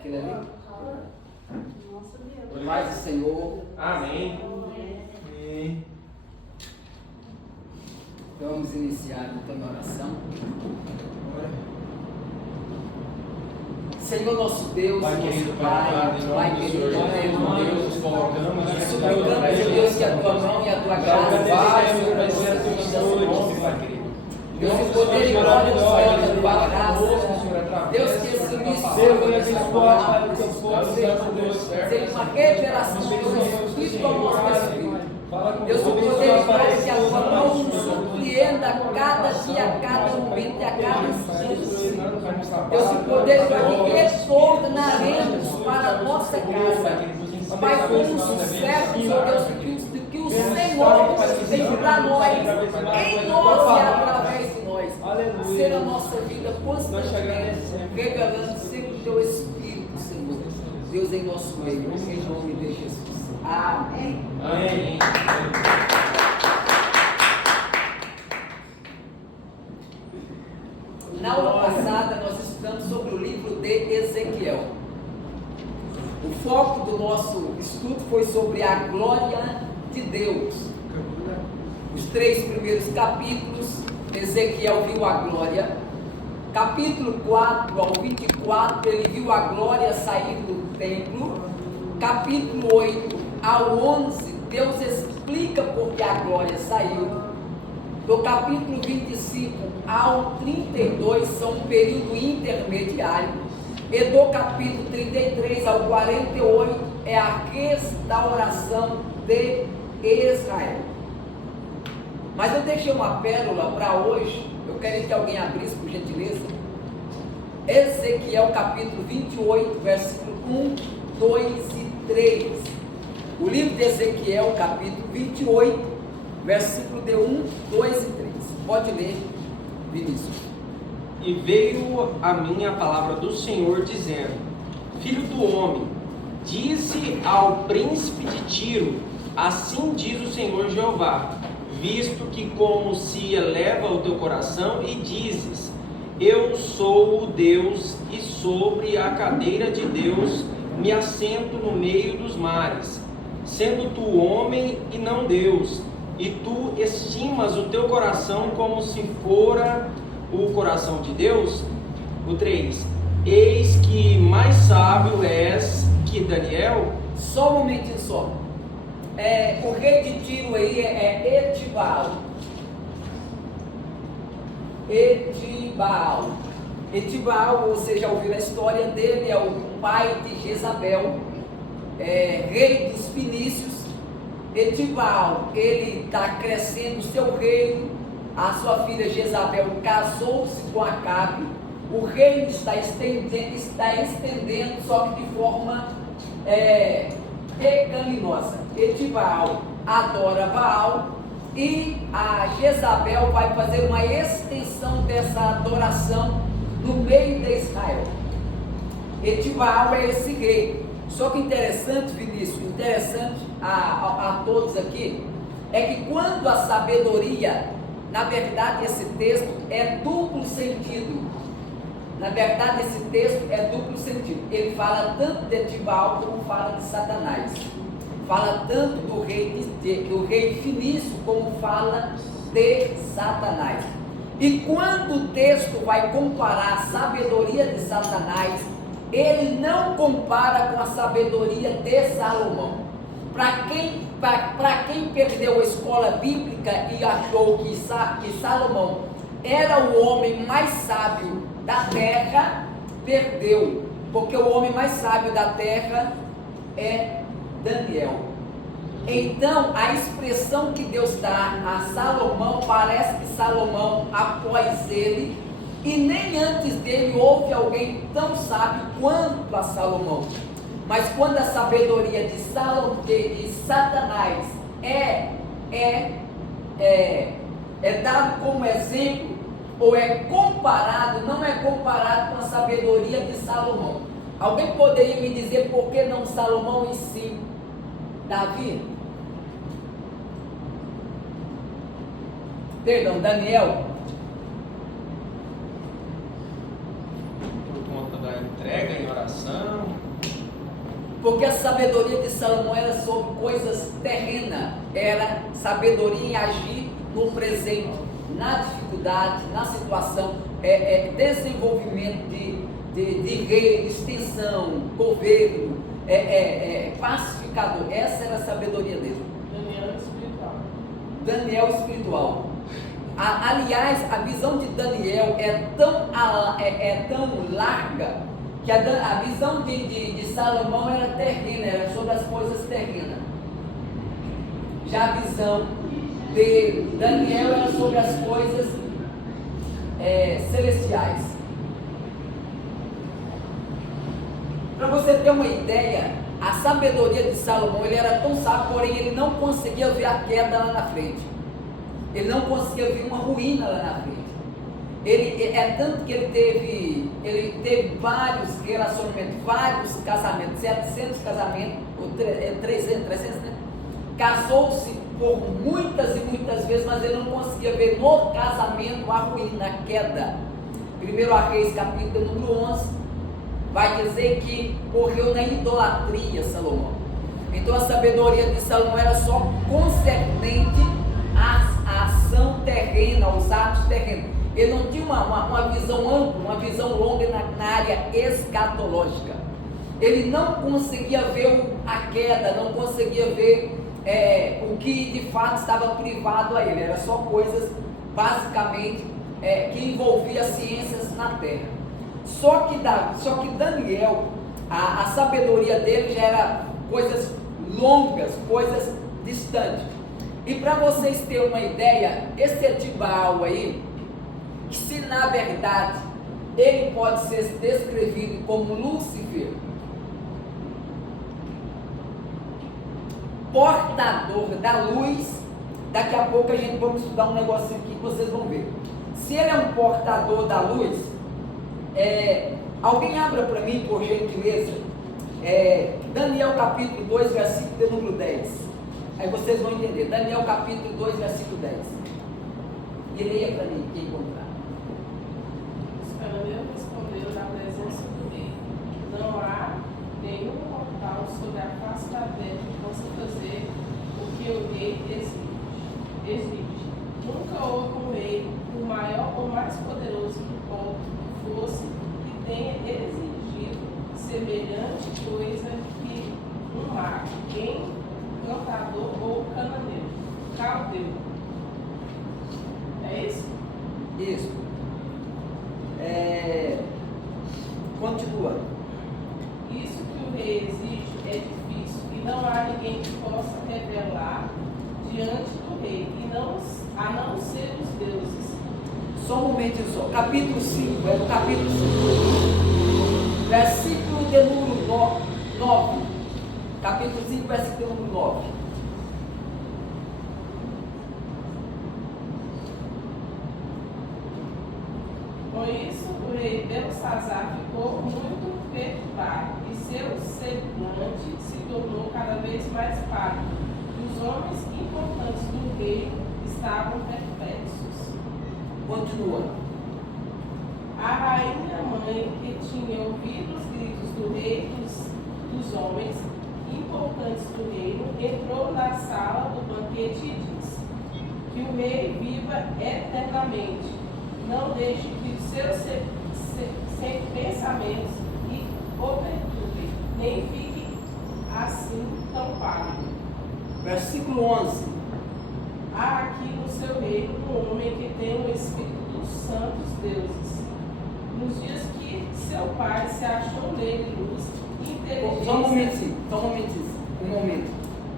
Aquele ali. Paz do Senhor. Amém. Vamos iniciar então a oração. Senhor nosso Deus, Pai querido, Pai querido, Deus, colocamos suplicamos, Deus, que a tua mão e a tua graça Deus, que o poder e glória do Senhor, da tua graça, Deus, que esse seja uma revelação do Espírito ao nosso Espírito. Deus, o poder e glória que a tua mão nos surpreenda a cada dia, a cada momento e a cada instante. Deus, o poder e glória que retornaremos para a nossa casa. Pai, como sucesso, Deus, que o Senhor tem para nós, em nós e através de nós. Ser a nossa vida constantemente revelando sempre o teu Espírito, Senhor. Deus em nosso meio, em nome de Jesus. Amém. Amém. Na aula passada nós estudamos sobre o livro de Ezequiel. O foco do nosso estudo foi sobre a glória de Deus. Os 3 primeiros capítulos, Ezequiel viu a glória. Capítulo 4 ao 24, ele viu a glória sair do templo. Capítulo 8 ao 11, Deus explica por que a glória saiu. Do capítulo 25 ao 32 são um período intermediário. E do capítulo 33 ao 48 é a restauração de Israel. Mas eu deixei uma pérola para hoje. Eu queria que alguém abrisse, por gentileza. Ezequiel capítulo 28, versículo 1, 2 e 3. O livro de Ezequiel capítulo 28, versículo de 1, 2 e 3. Pode ler, Vinícius. E veio a mim a palavra do Senhor, dizendo: Filho do homem, dize ao príncipe de Tiro, assim diz o Senhor Jeová, visto que como se eleva o teu coração e dizes, eu sou o Deus, e sobre a cadeira de Deus me assento no meio dos mares, sendo tu homem e não Deus, e tu estimas o teu coração como se fora o coração de Deus. O 3. Eis que mais sábio és que Daniel. Só um momentinho só. O rei de Tiro aí é Etibaal. Etibaal, você já ouviu a história dele, é o pai de Jezabel, rei dos Fenícios. Etibaal, ele está crescendo o seu reino. A sua filha Jezabel casou-se com Acabe. O reino está estendendo, só que de forma pecaminosa. Etibaal adora Baal e a Jezabel vai fazer uma extensão dessa adoração no meio de Israel. Etibaal é esse rei. Só que interessante, Vinícius, interessante a todos aqui, é que quando a sabedoria, na verdade esse texto é duplo sentido. Ele fala tanto de Etibaal como fala de Satanás. Fala tanto do rei Fenício como fala de Satanás. E quando o texto vai comparar a sabedoria de Satanás, ele não compara com a sabedoria de Salomão. Para quem perdeu a escola bíblica e achou que Salomão era o homem mais sábio da terra, perdeu, porque o homem mais sábio da terra é Daniel. Então a expressão que Deus dá a Salomão, parece que Salomão após ele, e nem antes dele houve alguém tão sábio quanto a Salomão. Mas quando a sabedoria de Satanás é dado como exemplo, ou é comparado, não é comparado com a sabedoria de Salomão. Alguém poderia me dizer por que não Salomão e sim Davi? Daniel. Por conta da entrega em oração. Porque a sabedoria de Salomão era sobre coisas terrenas, era sabedoria em agir no presente, na dificuldade, na situação, desenvolvimento de reino, extensão, governo, pacificador. Essa era a sabedoria dele. Daniel espiritual. Aliás, a visão de Daniel é tão larga que a visão de Salomão era terrena, era sobre as coisas terrenas. Já a visão de Daniel era sobre as coisas celestiais. Para você ter uma ideia, a sabedoria de Salomão, ele era tão sábio, porém ele não conseguia ver a queda lá na frente. Ele não conseguia ver uma ruína lá na frente. Tanto que ele teve vários relacionamentos, vários casamentos, 700 casamentos, ou 300, né? Casou-se por muitas e muitas vezes, mas ele não conseguia ver no casamento a ruína, a queda. 1 Reis, capítulo número 11, vai dizer que morreu na idolatria Salomão. Então a sabedoria de Salomão era só concernente à ação terrena, aos atos terrenos. Ele não tinha uma visão ampla, uma visão longa na área escatológica. Ele não conseguia ver a queda, não conseguia ver o que de fato estava privado a ele. Era só coisas, basicamente, que envolvia ciências na terra. Só que Daniel, a sabedoria dele já era coisas longas, coisas distantes. E para vocês terem uma ideia, esse Etibal aí, que se na verdade ele pode ser descrevido como Lúcifer, portador da luz. Daqui a pouco a gente vamos estudar um negocinho aqui que vocês vão ver. Se ele é um portador da luz, alguém abra para mim, por gentileza, Daniel capítulo 2, versículo número 10. Aí vocês vão entender. Daniel capítulo 2, versículo 10. E leia para mim, quem encontrar. Cananeu respondeu na presença do rei: não há nenhum mortal sobre a face da terra que possa fazer o que o rei exige. Nunca houve um rei, o maior ou mais poderoso que fosse, que tenha exigido semelhante coisa que um mago, encantador ou caldeu. É isso? Isso. Continua. Isso que o rei exige é difícil e não há ninguém que possa revelar diante do rei, a não ser os deuses. Só um momento só. Capítulo 5, no capítulo 5, versículo de número 9. Capítulo 5, versículo número 9. Com isso, o rei Belsazar ficou muito perturbado e seu semblante se tornou cada vez mais pálido. Os homens importantes do rei estavam perplexos. Continua. A rainha mãe, que tinha ouvido os gritos do rei dos homens importantes do reino, entrou na sala do banquete e disse: que o rei viva eternamente. Não deixe que os seus pensamentos o perturbem, nem fique assim tão pálido. Versículo 11. Há aqui no seu reino um homem que tem o espírito dos santos deuses. Nos dias que seu pai se achou nele luz e inteligência. Só um momento.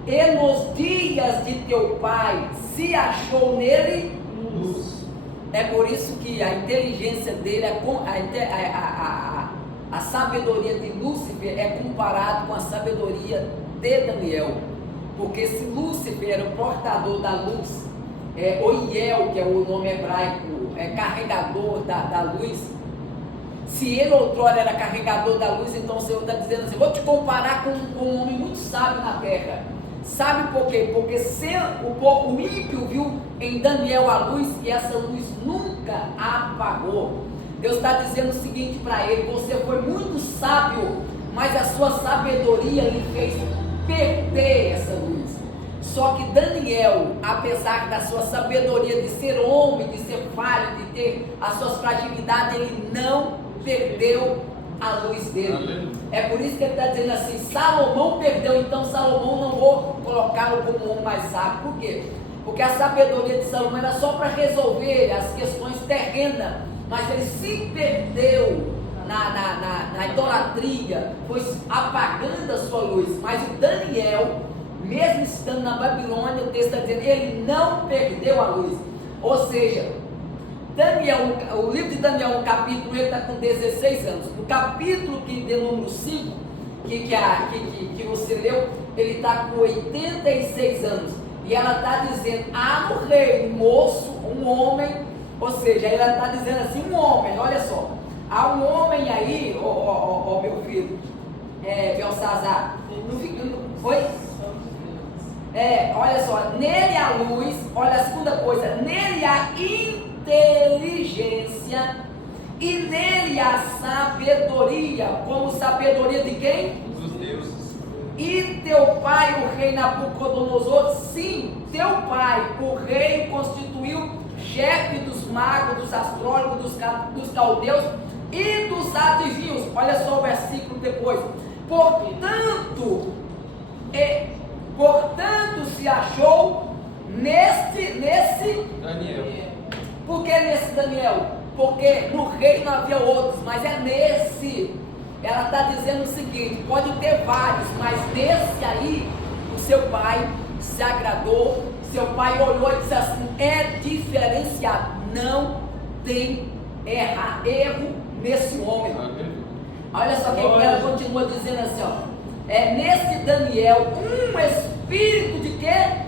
E nos dias de teu pai se achou nele luz. É por isso que a inteligência dele, a sabedoria de Lúcifer é comparado com a sabedoria de Daniel. Porque se Lúcifer era o portador da luz, Oiel, que é o nome hebraico, é carregador da luz. Se ele outrora era carregador da luz, então o Senhor está dizendo assim: vou te comparar com um homem muito sábio na terra. Sabe por quê? Porque o ímpio viu em Daniel a luz e essa luz nunca apagou. Deus está dizendo o seguinte para ele: você foi muito sábio, mas a sua sabedoria lhe fez perder essa luz. Só que Daniel, apesar da sua sabedoria de ser homem, de ser falho, de ter as suas fragilidades, ele não perdeu a luz dele. É por isso que ele está dizendo assim: Salomão perdeu, então Salomão não vou colocá-lo como o homem mais sábio. Por quê? Porque a sabedoria de Salomão era só para resolver as questões terrenas, mas ele se perdeu na idolatria, foi apagando a sua luz. Mas o Daniel, mesmo estando na Babilônia, o texto está dizendo, ele não perdeu a luz. Ou seja, Daniel, o livro de Daniel, no capítulo, ele está com 16 anos. No capítulo de número 5, que você leu, ele está com 86 anos. E ela está dizendo, no rei, um moço, um homem, ou seja, ela está dizendo assim, um homem, olha só, há um homem aí, meu filho, Belsazar, oi? Olha só, nele a luz, olha a segunda coisa, nele a inteligência e nele a sabedoria, como sabedoria de quem? Dos deuses. E teu pai, o rei Nabucodonosor, sim, teu pai, o rei, constituiu chefe dos magos, dos astrólogos, dos caldeus e dos adivinhos. Olha só o versículo depois. Portanto se achou nesse Daniel. Por que nesse Daniel? Porque no rei não havia outros, mas é nesse. Ela está dizendo o seguinte: pode ter vários, mas nesse aí, o seu pai se agradou, seu pai olhou e disse assim: é diferenciado, não tem erro nesse homem. Olha só que ela continua dizendo assim, é nesse Daniel um espírito de quê?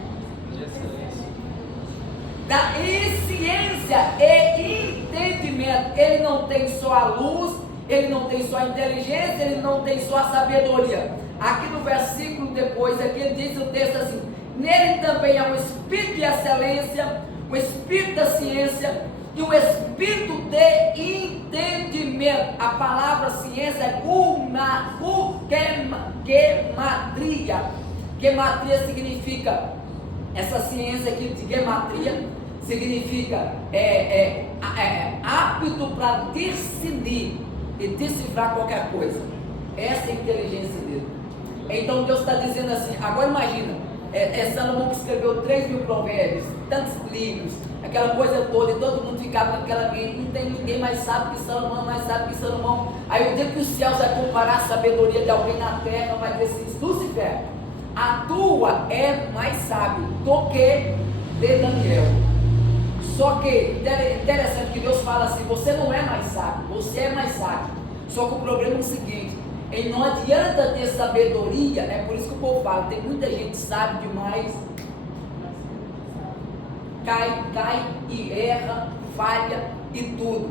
Da ciência e entendimento. Ele não tem só a luz, ele não tem só a inteligência, ele não tem só a sabedoria. Aqui no versículo depois, aqui ele diz o texto assim: nele também há um espírito de excelência, um espírito da ciência e um espírito de entendimento. A palavra ciência é gematria. Gematria significa, essa ciência aqui de gematria significa apto para discernir e decifrar qualquer coisa. Essa é a inteligência dele. Então Deus está dizendo assim, agora imagina, Salomão que escreveu 3.000 provérbios, tantos livros, aquela coisa toda, e todo mundo ficava naquela mente, não tem ninguém mais sábio que Salomão, mais sábio que Salomão. Aí o dia que os céus vai comparar a sabedoria de alguém na terra, vai dizer assim: Lúcifer, a tua é mais sábio do que de Daniel. Só que, interessante que Deus fala assim, você não é mais sábio, você é mais sábio. Só que o problema é o seguinte, não adianta ter sabedoria, é por isso que o povo fala, tem muita gente sábio demais, cai e erra, falha e tudo.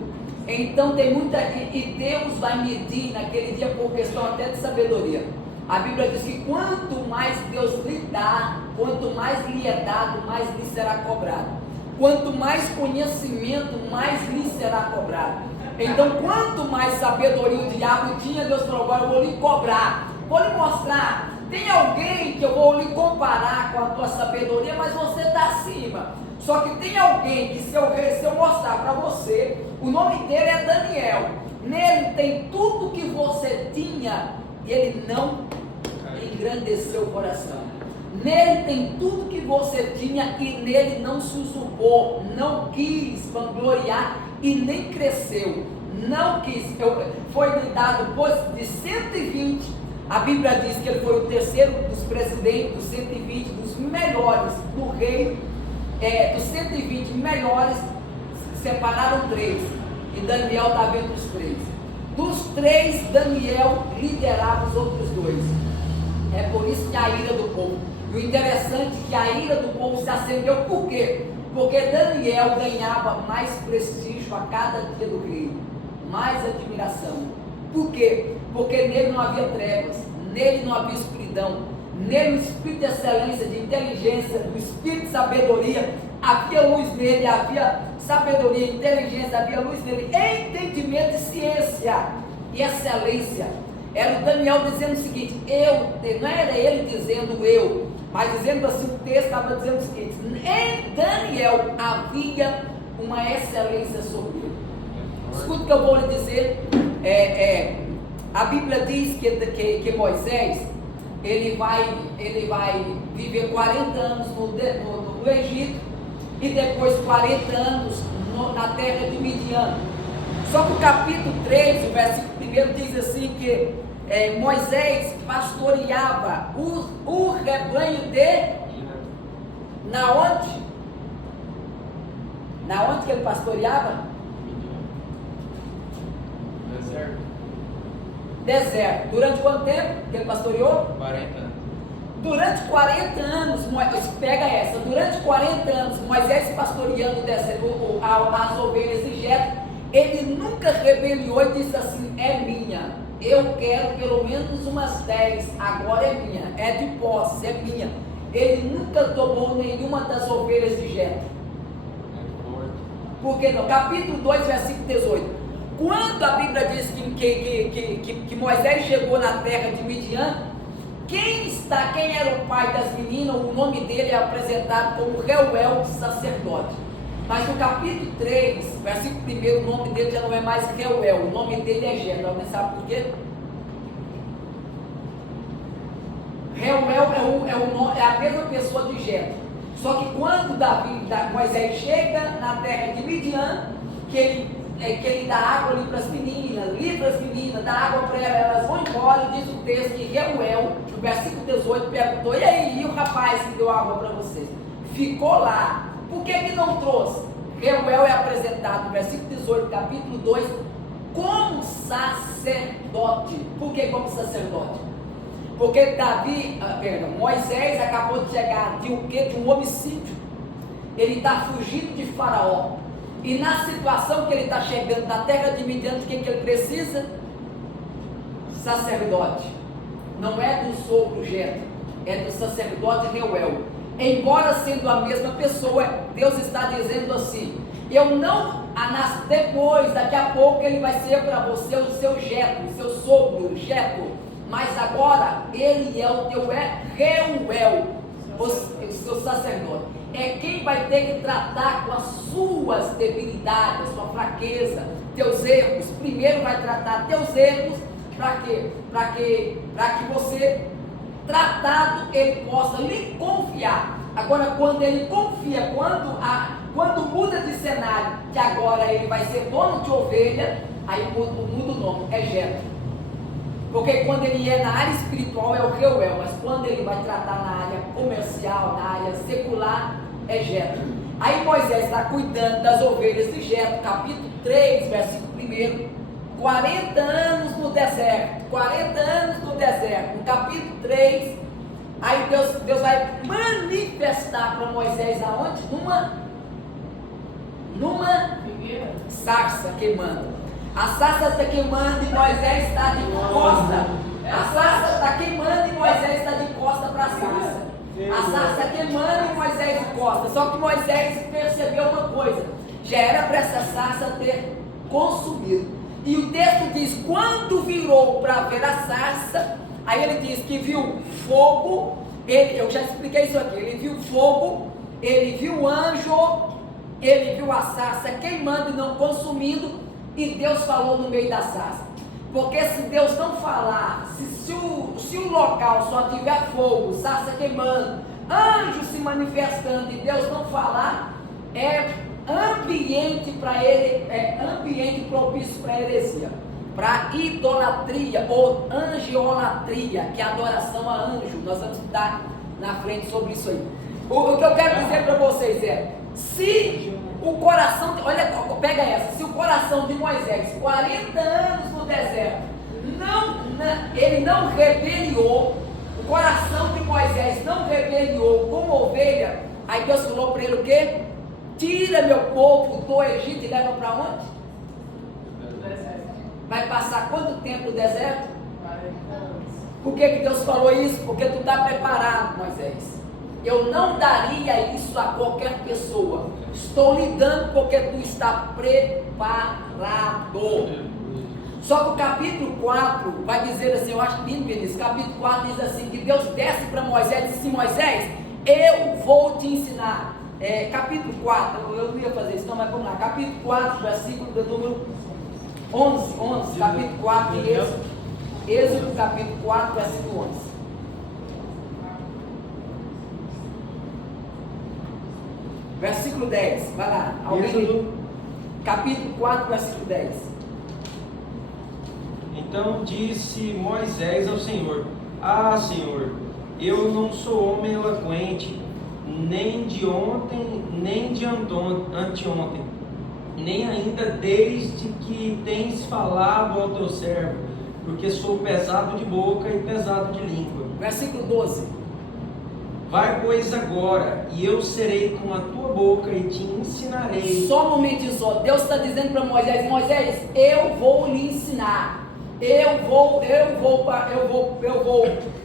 Então tem muita gente, e Deus vai medir naquele dia por questão até de sabedoria. A Bíblia diz que quanto mais Deus lhe dá, quanto mais lhe é dado, mais lhe será cobrado. Quanto mais conhecimento, mais lhe será cobrado. Então, quanto mais sabedoria o diabo tinha, Deus falou: agora eu vou lhe cobrar, vou lhe mostrar. Tem alguém que eu vou lhe comparar com a tua sabedoria, mas você está acima. Só que tem alguém que se eu mostrar para você, o nome dele é Daniel. Nele tem tudo que você tinha e ele não engrandeceu o coração. Nele tem tudo que você tinha e nele não se usurpou, não quis vangloriar e nem cresceu, não quis. Foi lhe dado de 120, a Bíblia diz que ele foi o terceiro dos presidentes, dos 120, dos melhores do rei, dos 120 melhores, separaram 3, e Daniel estava entre os 3. Dos 3, Daniel liderava os outros 2. É por isso que a ira do povo. E o interessante é que a ira do povo se acendeu, por quê? Porque Daniel ganhava mais prestígio a cada dia do rei, mais admiração. Por quê? Porque nele não havia trevas, nele não havia escuridão, nele o espírito de excelência, de inteligência, do espírito de sabedoria havia luz nele, havia sabedoria, inteligência, havia luz nele, entendimento e ciência e excelência. Era o Daniel dizendo o seguinte, não era ele dizendo eu, mas dizendo assim, o texto estava dizendo o seguinte, em Daniel havia uma excelência sobre ele. Escuta o que eu vou lhe dizer. A Bíblia diz que Moisés, ele vai viver 40 anos no Egito, e depois 40 anos na terra de Midian. Só que o capítulo 3, o versículo 1 diz assim que Moisés pastoreava o rebanho na onde que ele pastoreava? Deserto. Durante quanto tempo que ele pastoreou? 40 anos. Durante 40 anos, pega essa, durante 40 anos, Moisés pastoreando as ovelhas de Jetro, ele nunca rebeliou e disse assim, é minha, eu quero pelo menos umas 10, agora é minha, é de posse, é minha. Ele nunca tomou nenhuma das ovelhas de Jetro. Por que não? Capítulo 2, versículo 18. Quando a Bíblia diz que Moisés chegou na terra de Midian, quem era o pai das meninas, o nome dele é apresentado como Reuel, sacerdote. Mas no capítulo 3, versículo 1, o nome dele já não é mais Reuel, o nome dele é Jetro. Alguém sabe por quê? Reuel é a mesma pessoa de Jetro. Só que quando Moisés chega na terra de Midian, que ele dá água ali para as meninas, livra as meninas, dá água para elas vão embora, diz o texto que Reuel, no versículo 18, perguntou, e aí, e o rapaz que deu água para vocês? Ficou lá, por que não trouxe? Reuel é apresentado no versículo 18, capítulo 2, como sacerdote. Por que como sacerdote? Porque Moisés acabou de chegar de um homicídio, ele está fugindo de Faraó. E na situação que ele está chegando na terra de Midian, de quem que ele precisa? Sacerdote. Não é do sogro Jetro, é do sacerdote Reuel. Embora sendo a mesma pessoa, Deus está dizendo assim, depois, daqui a pouco ele vai ser para você o seu Jetro, o seu sogro Jetro, mas agora ele é o teu Reuel, o seu sacerdote. É quem vai ter que tratar com as suas debilidades, sua fraqueza, teus erros. Primeiro vai tratar teus erros, para quê? Para que você, tratado, ele possa lhe confiar. Agora, quando ele confia, quando muda de cenário, que agora ele vai ser dono de ovelha, aí muda o nome, é Jetro. Porque quando ele é na área espiritual é o Reuel, mas quando ele vai tratar na área comercial, na área secular, é Jetro. Aí Moisés está cuidando das ovelhas de Jetro, capítulo 3, versículo 1, 40 anos no deserto, 40 anos no deserto, no capítulo 3, aí Deus vai manifestar para Moisés aonde? Numa sarça queimando. A sarça está queimando e Moisés está de costa. A sarça está queimando e Moisés está de costa para a sarça. A sarça está queimando e Moisés de costa. Só que Moisés percebeu uma coisa: já era para essa sarça ter consumido. E o texto diz: quando virou para ver a sarça, aí ele diz que viu fogo. Eu já expliquei isso aqui. Ele viu fogo, ele viu o anjo, ele viu a sarça queimando e não consumindo. E Deus falou no meio da sarça. Porque se Deus não falar, se o local só tiver fogo, sarça queimando, anjo se manifestando e Deus não falar, é ambiente para ele, é ambiente propício para heresia, para idolatria ou angiolatria, que é adoração a anjo. Nós vamos estudar na frente sobre isso aí. O que eu quero dizer para vocês é, se o coração, olha, pega essa, se o coração de Moisés, 40 anos no deserto, ele não rebeliou, o coração de Moisés não rebeliou como ovelha, aí Deus falou para ele o quê? Tira meu povo do Egito e leva para onde? Vai passar quanto tempo no deserto? 40 anos. Por que Deus falou isso? Porque tu está preparado, Moisés. Eu não daria isso a qualquer pessoa. Estou lhe dando porque tu está preparado. Só que o capítulo 4 vai dizer assim, eu acho lindo, Vinícius, capítulo 4 diz assim, que Deus desce para Moisés e diz assim, Moisés, eu vou te ensinar. Capítulo 4, eu não ia fazer isso não, mas vamos lá, capítulo 4, versículo do número 11, capítulo 4, Êxodo capítulo 4, versículo 11. Versículo 10, vai lá, alguém? Capítulo 4, versículo 10. Então disse Moisés ao Senhor: Ah, Senhor, eu não sou homem eloquente, nem de ontem, nem de anteontem, nem ainda desde que tens falado ao teu servo, porque sou pesado de boca e pesado de língua. Versículo 12. Vai, pois, agora, e eu serei com a tua boca e te ensinarei. Só um momentinho só. Deus está dizendo para Moisés: Moisés, eu vou lhe ensinar. Eu vou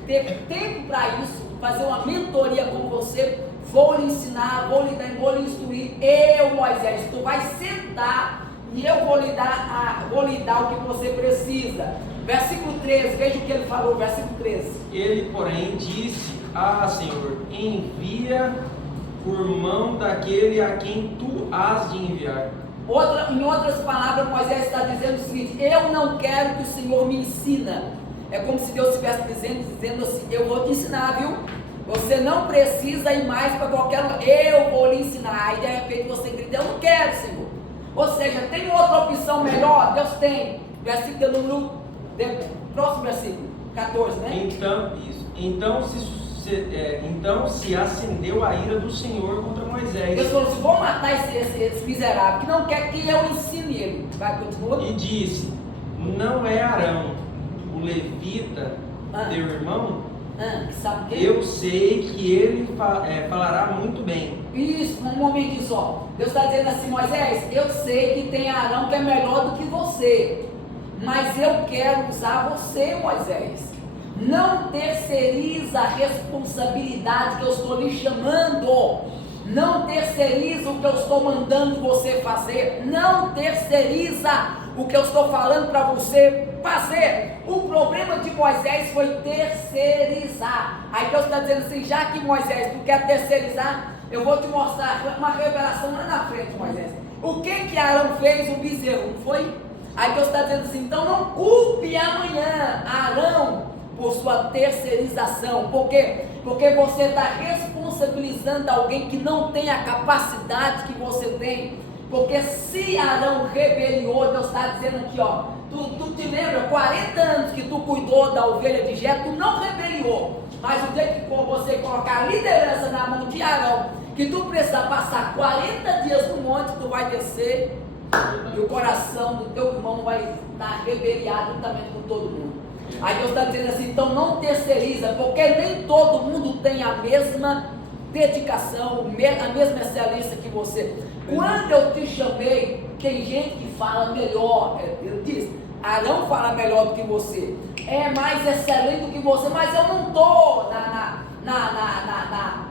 ter tempo para isso, fazer uma mentoria com você. Vou lhe ensinar, vou lhe instruir. Eu, Moisés, tu vai sentar e eu vou lhe dar o que você precisa. Versículo 13, veja o que ele falou, versículo 13. Ele, porém, disse: Ah, Senhor, envia por mão daquele a quem tu has de enviar. Em outras palavras, Moisés está dizendo o seguinte: eu não quero que o Senhor me ensina. É como se Deus estivesse dizendo assim: eu vou te ensinar, viu? Você não precisa ir mais para qualquer lugar, eu vou lhe ensinar. Aí de repente você grita: eu não quero, Senhor. Ou seja, tem outra opção melhor? Deus tem. Versículo número, próximo versículo, 14, né? Então se acendeu a ira do Senhor contra Moisés. Deus falou assim: vou matar esse miserável que não quer que eu ensine ele. Vai, continua. E disse: não é Arão, o levita, teu irmão? Sabe quem? Eu sei que ele falará muito bem. Isso, um momentinho só. Deus está dizendo assim: Moisés, eu sei que tem Arão que é melhor do que você, mas eu quero usar você, Moisés. Não terceiriza a responsabilidade que eu estou lhe chamando. Não terceiriza o que eu estou mandando você fazer. Não terceiriza o que eu estou falando para você fazer. O problema de Moisés foi terceirizar. Aí Deus está dizendo assim: já que Moisés, tu quer terceirizar, eu vou te mostrar uma revelação lá na frente, Moisés. O que Arão fez? O bezerro, não foi? Aí Deus está dizendo assim: então não culpe amanhã Arão por sua terceirização. Por quê? Porque você está responsabilizando alguém que não tem a capacidade que você tem. Porque se Arão rebeliou, Deus está dizendo aqui, ó, tu te lembra, 40 anos que tu cuidou da ovelha de Jetro, tu não rebeliou. Mas o dia que você colocar a liderança na mão de Arão, que tu precisa passar 40 dias no monte, tu vai descer e o coração do teu irmão vai estar rebeliado juntamente com todo mundo. Aí Deus está dizendo assim: então não terceiriza, porque nem todo mundo tem a mesma dedicação, a mesma excelência que você. Quando eu te chamei, tem gente que fala melhor. Ele diz: Arão fala melhor do que você, é mais excelente do que você, mas eu não estou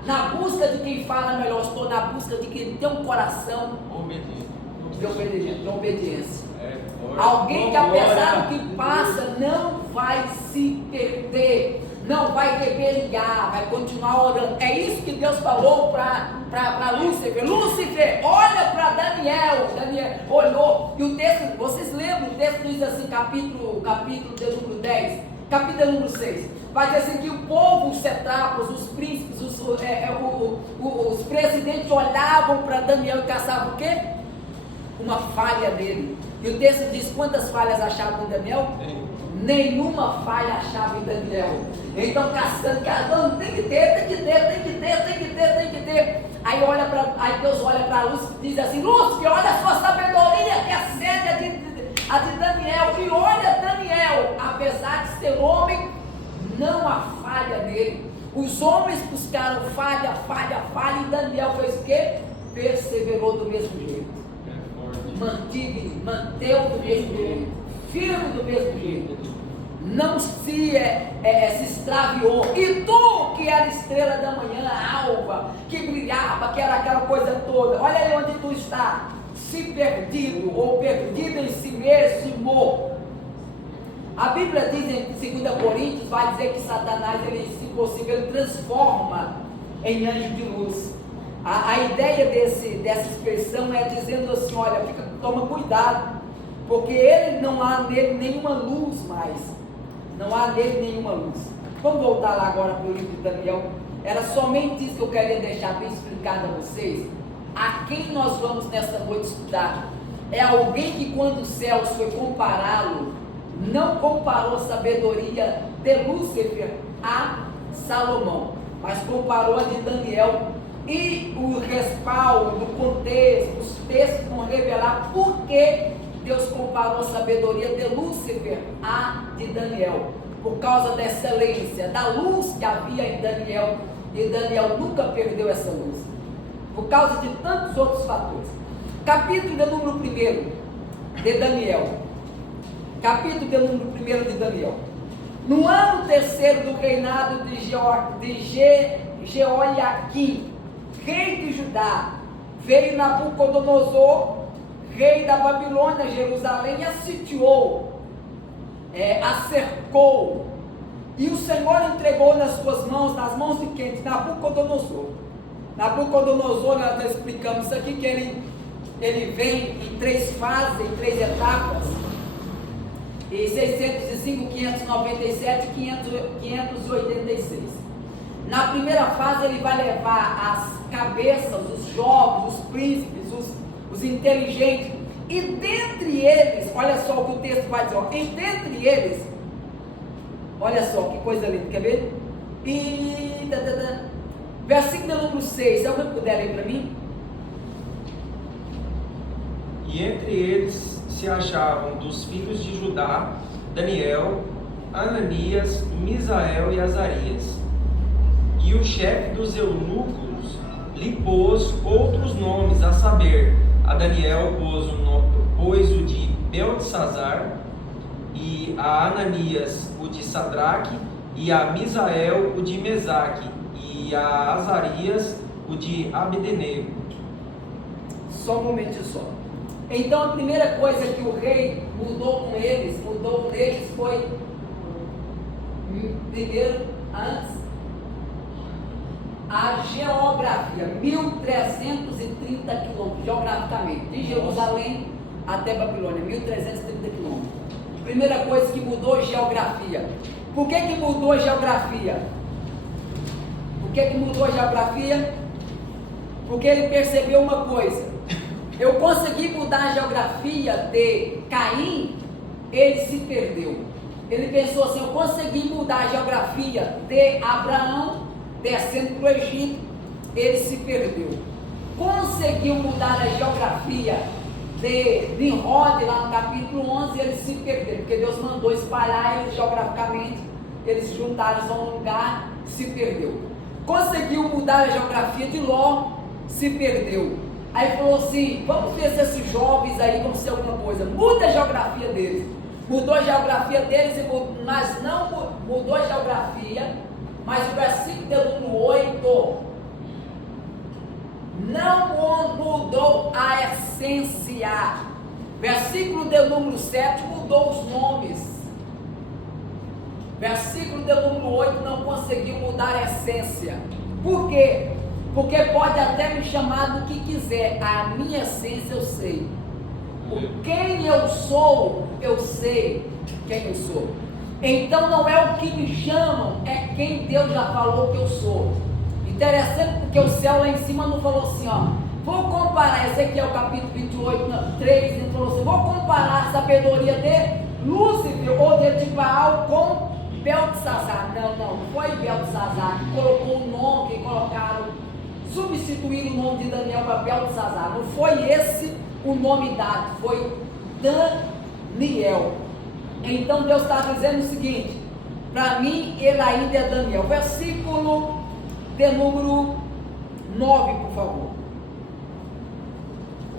na busca de quem fala melhor, estou na busca de quem tem um coração de obediência. Alguém que apesar do que passa não vai se perder, não vai rebeliar, vai continuar orando. É isso que Deus falou para Lúcifer. Lúcifer, olha para Daniel. Daniel olhou, e o texto, vocês lembram? O texto diz assim, capítulo de número 10, capítulo número 6. Vai dizer assim que o povo, os satrapas, os príncipes, os presidentes olhavam para Daniel e caçavam o quê? Uma falha nele. E o texto diz: quantas falhas achavam em Daniel? Nenhuma falha achava em Daniel. Então caçando, tem que ter. Aí Deus olha para Lúcifer e diz assim: Lúcifer, olha a sua sabedoria que excede a de Daniel. E olha Daniel, apesar de ser homem, não há falha nele. Os homens buscaram falha, e Daniel fez o quê? Perseverou do mesmo jeito. Manteve do mesmo jeito, firme do mesmo jeito. não se extraviou. E tu, que era estrela da manhã, alva, que brilhava, que era aquela coisa toda, olha aí onde tu está, se perdido ou perdido em si mesmo. A Bíblia diz em 2 Coríntios, vai dizer que Satanás, ele, se possível, ele transforma em anjo de luz. A ideia dessa expressão é dizendo assim, olha, toma cuidado, porque ele não há nele nenhuma luz mais. Não há nele nenhuma luz. Vamos voltar lá agora para o livro de Daniel. Era somente isso que eu queria deixar bem explicado a vocês. A quem nós vamos nesta noite estudar? É alguém que, quando o céu foi compará-lo, não comparou a sabedoria de Lúcifer a Salomão, mas comparou a de Daniel. E o respaldo, o contexto, os textos vão revelar por que Deus comparou a sabedoria de Lúcifer a de Daniel, por causa da excelência, da luz que havia em Daniel, e Daniel nunca perdeu essa luz, por causa de tantos outros fatores. Capítulo de número 1 de Daniel, capítulo de número 1 de Daniel. No ano 3º do reinado de Jeoiaquim, rei de Judá, veio Nabucodonosor, rei da Babilônia, Jerusalém, e a sitiou, a cercou, e o Senhor entregou nas suas mãos, nas mãos de quem? De Nabucodonosor. Nabucodonosor, nós explicamos isso aqui, que ele vem em 3 fases, em 3 etapas, e 605, 597 e 586. Na primeira fase ele vai levar as cabeças, os jovens, os príncipes, os inteligentes, e dentre eles, olha só o que o texto vai dizer, ó, e dentre eles, olha só que coisa linda, quer ver? Versículo número 6, se alguém puder ler para mim. E entre eles se achavam dos filhos de Judá, Daniel, Ananias, Misael e Azarias. E o chefe dos eunucos lhe pôs outros nomes, a saber, a Daniel pôs o de Beltesazar, e a Ananias o de Sadraque, e a Misael o de Mesaque, e a Azarias o de Abdenego. Só um momento só. Então a primeira coisa que o rei mudou neles foi, primeiro, antes, a geografia, 1330 quilômetros, geograficamente, de Jerusalém até Babilônia, 1330 quilômetros. Primeira coisa que mudou, geografia. Por que mudou a geografia? Por que mudou a geografia? Porque ele percebeu uma coisa: eu consegui mudar a geografia de Caim, ele se perdeu. Ele pensou assim: eu consegui mudar a geografia de Abraão, descendo para o Egito, ele se perdeu. Conseguiu mudar a geografia de Nimrod, lá no capítulo 11, ele se perdeu, porque Deus mandou espalhar eles geograficamente, eles se juntaram a um lugar, se perdeu. Conseguiu mudar a geografia de Ló, se perdeu. Aí falou assim: vamos ver se esses jovens aí vão ser alguma coisa. Muda a geografia deles. Mudou a geografia deles, mas não mudou a geografia. Mas o versículo de número 8 não mudou a essência. Versículo de número 7 mudou os nomes. Versículo de número 8 não conseguiu mudar a essência. Por quê? Porque pode até me chamar do que quiser, a minha essência eu sei. Quem eu sou, eu sei quem eu sou. Então não é o que me chamam, é quem Deus já falou que eu sou. Interessante, porque o céu lá em cima não falou assim, ó, vou comparar, Ezequiel capítulo 28, 3, ele falou assim, vou comparar a sabedoria de Lúcifer ou de Baal com Beltesazar. Não foi Beltesazar que colocou o nome, que colocaram, substituíram o nome de Daniel para Beltesazar. Não foi esse o nome dado, foi Daniel. Então Deus está dizendo o seguinte: para mim ele ainda é Daniel. Versículo de número 9, por favor.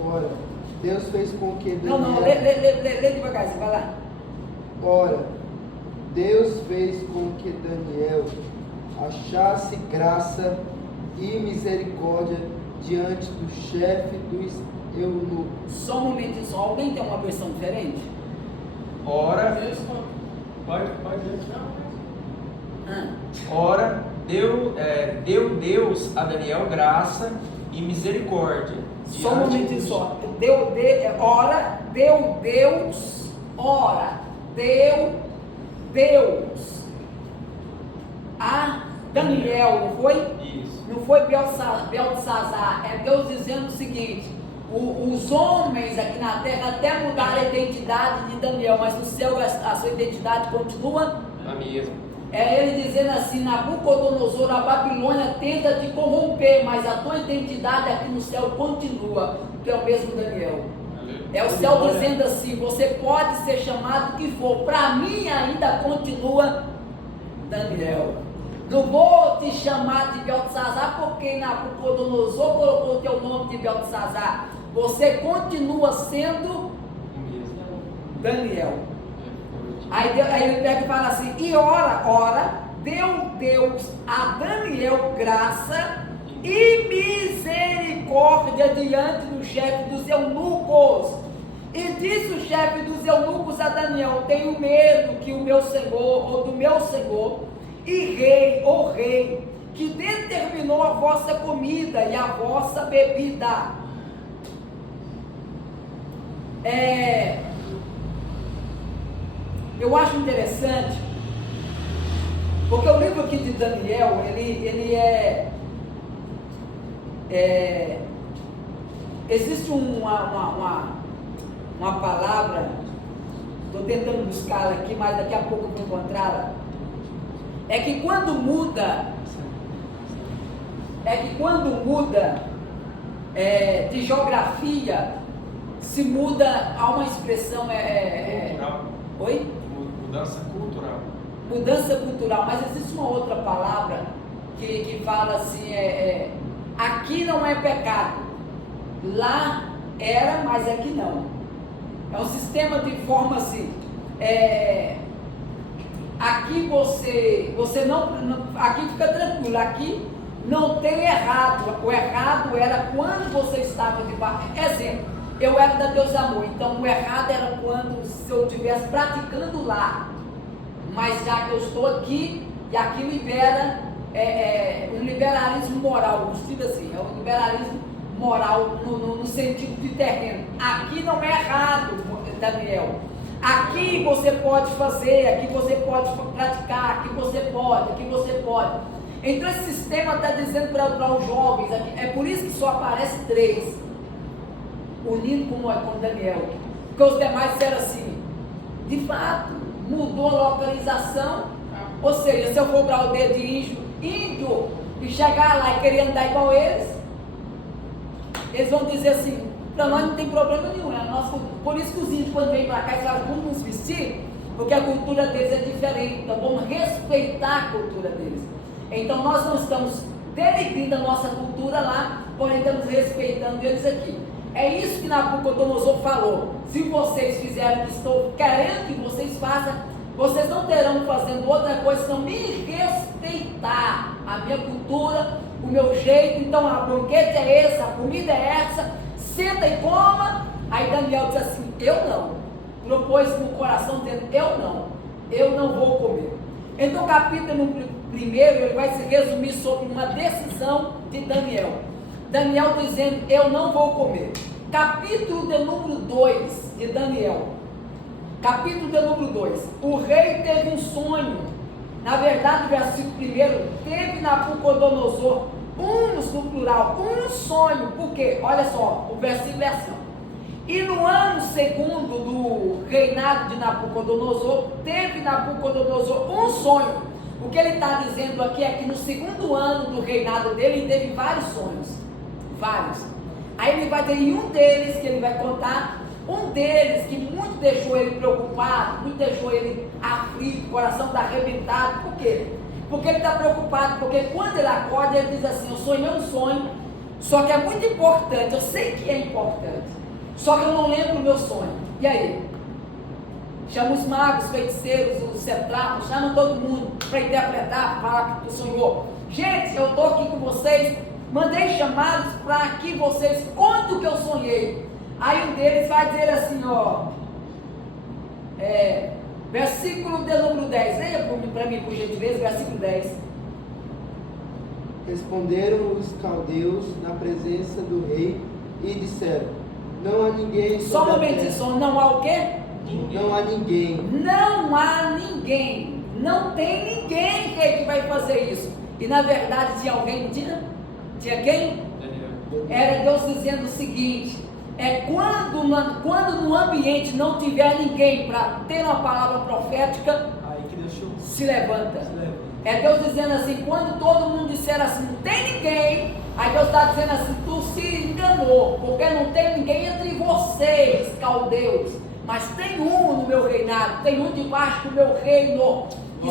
Ora, Deus fez com que Daniel... Não, lê devagarzinho, vai lá. Ora, Deus fez com que Daniel achasse graça e misericórdia diante do chefe dos eunucos. Só um momento só. Alguém tem uma versão diferente? Ora, Deus com- pode. Não, Ora, deu Deus a Daniel graça e misericórdia. Só um momento só. Deu Deus a Daniel, não foi? Isso. Não foi Beltesazar. É Deus dizendo o seguinte: os homens aqui na terra até mudaram a identidade de Daniel, mas no céu a sua identidade continua. A mesma. É ele dizendo assim: Nabucodonosor, a Babilônia tenta te corromper, mas a tua identidade aqui no céu continua, que é o mesmo Daniel. É o céu dizendo assim: você pode ser chamado o que for, para mim ainda continua Daniel. Não vou te chamar de Beltesazar porque Nabucodonosor colocou o teu nome de Beltesazar. Você continua sendo Daniel. Aí ele pega e fala assim: e ora, deu Deus a Daniel graça e misericórdia diante do chefe dos eunucos. E disse o chefe dos eunucos a Daniel: tenho medo que o meu senhor, ou do meu senhor, e rei, ou rei, que determinou a vossa comida e a vossa bebida. Eu acho interessante, porque o livro aqui de Daniel, ele existe uma palavra, estou tentando buscá-la aqui, mas daqui a pouco eu vou encontrá-la. É que quando muda de geografia, se muda a uma expressão Cultural. Oi? Mudança cultural. Mudança cultural, mas existe uma outra palavra que fala assim, aqui não é pecado, lá era, mas aqui não. É um sistema de forma assim, aqui você não, aqui fica tranquilo, aqui não tem errado, o errado era quando você estava debaixo. Exemplo, eu era da Deus Amor, então o errado era quando se eu estivesse praticando lá, mas já que eu estou aqui, e aqui libera um liberalismo moral, vamos assim, é um liberalismo moral no sentido de terreno. Aqui não é errado, Daniel. Aqui você pode fazer, aqui você pode praticar, aqui você pode. Então esse sistema está dizendo para os jovens, aqui, é por isso que só aparece 3, unido com Daniel, porque os demais disseram assim, de fato, mudou a localização, ou seja, se eu for para o dedo de índio e chegar lá e querer andar igual eles vão dizer assim, para nós não tem problema nenhum, é a nossa cultura. Por isso que os índios quando vêm para cá eles falam, vamos nos vestir, porque a cultura deles é diferente, então vamos respeitar a cultura deles. Então nós não estamos denegrindo a nossa cultura lá, porém estamos respeitando eles aqui. É isso que Nabucodonosor falou: se vocês fizerem o que estou querendo que vocês façam, vocês não terão fazendo outra coisa senão me respeitar a minha cultura, o meu jeito. Então a banquete é essa, a comida é essa, senta e coma. Aí Daniel diz assim: eu não. Propôs no coração dele: eu não vou comer. Então o capítulo 1 ele vai se resumir sobre uma decisão de Daniel. Daniel dizendo: eu não vou comer. Capítulo de número 2 de Daniel. Capítulo de número 2. O rei teve um sonho. Na verdade, o versículo 1, teve Nabucodonosor, no plural, um sonho. Por quê? Olha só, o versículo é assim. E no ano segundo do reinado de Nabucodonosor, teve Nabucodonosor um sonho. O que ele está dizendo aqui é que no segundo ano do reinado dele, ele teve vários sonhos. Vários. Aí ele vai ter um deles que ele vai contar, um deles que muito deixou ele preocupado, muito deixou ele aflito, o coração está arrebentado. Por quê? Porque ele está preocupado, porque quando ele acorda, ele diz assim: eu sonhei um sonho, só que é muito importante, eu sei que é importante, só que eu não lembro o meu sonho. E aí? chama os magos, os feiticeiros, os cetrapos, chama todo mundo para interpretar, para falar que tu sonhou. Gente, eu estou aqui com vocês, mandei chamados para que vocês contem o que eu sonhei. Aí um deles vai dizer assim, ó, versículo de número 10, leia para mim por gentileza, versículo 10. Responderam os caldeus na presença do rei e disseram: não há ninguém. Só um momentinho, só não há o quê? Não há ninguém. Não há ninguém. Não tem ninguém que vai fazer isso. E na verdade tinha alguém, não tinha? Tinha quem? Era Deus dizendo o seguinte: quando no ambiente não tiver ninguém para ter uma palavra profética, Aí que deixou. se levanta. É Deus dizendo assim, quando todo mundo disser assim, não tem ninguém, aí Deus está dizendo assim, tu se enganou, porque não tem ninguém entre vocês, caldeus, mas tem um no meu reinado, tem um debaixo do meu reino, e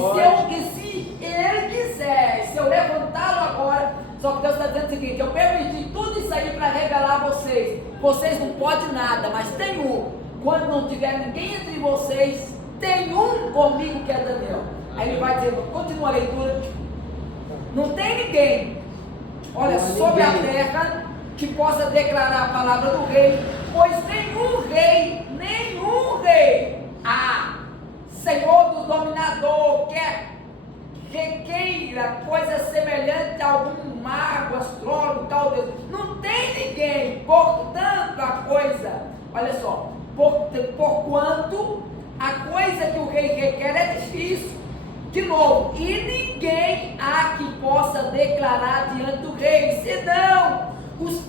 se ele quiser, se eu levantá-lo agora, só que Deus está dizendo o seguinte, eu permiti tudo isso aí para revelar a vocês, vocês não podem nada, mas tem um, quando não tiver ninguém entre vocês, tem um comigo que é Daniel. Aí ele vai dizer, continua a leitura, não tem ninguém, olha, sobre a terra, que possa declarar a palavra do rei, pois nenhum rei, Senhor do dominador, que queira coisa semelhante a algum mago, astrônomo, tal Deus, não tem ninguém, portanto a coisa, olha só, porquanto a coisa que o rei requer é difícil, de novo, e ninguém há que possa declarar diante do rei, senão os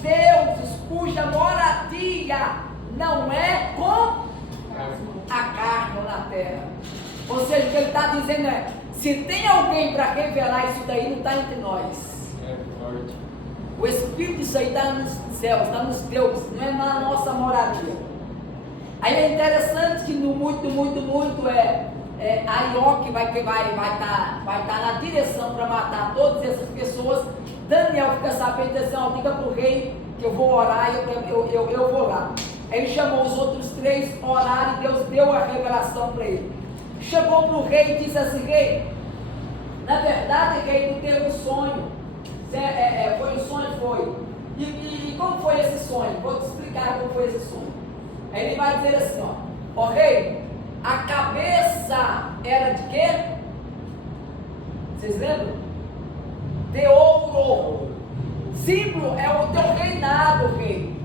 deuses cuja moradia não é com a carne ou na terra. Ou seja, o que ele está dizendo é, se tem alguém para revelar isso daí, não está entre nós. O Espírito disso aí está nos céus, está nos deuses, não é na nossa moradia. Aí é interessante que no muito a Ioque vai estar na direção para matar todas essas pessoas. Daniel fica sabendo, diz assim, diga para o rei que eu vou orar e eu vou lá. Aí ele chamou os outros três, oraram e Deus deu a revelação para ele. Chegou para o rei e disse assim, rei, na verdade, rei, não teve um sonho. Foi um sonho? Foi. E como foi esse sonho? Vou te explicar como foi esse sonho. Aí ele vai dizer assim, ó rei, a cabeça era de quê? Vocês lembram? De ouro. Símbolo é o teu reinado, rei.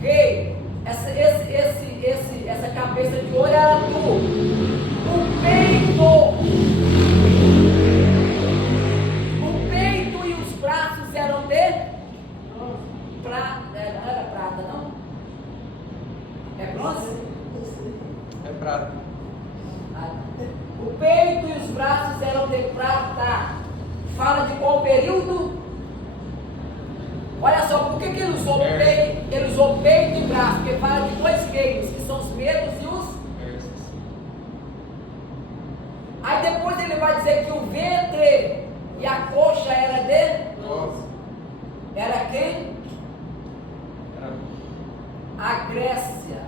Rei, essa cabeça de ouro era tu. O peito e os braços eram de prata. Não era prata, não? É bronze? É prata. O peito e os braços eram de prata. Fala de qual período? Olha só, por que ele usou peito? Ele usou peito e braço, porque fala de dois reinos, que são os medos e os. Aí depois ele vai dizer que o ventre e a coxa era de. Era quem? A Grécia.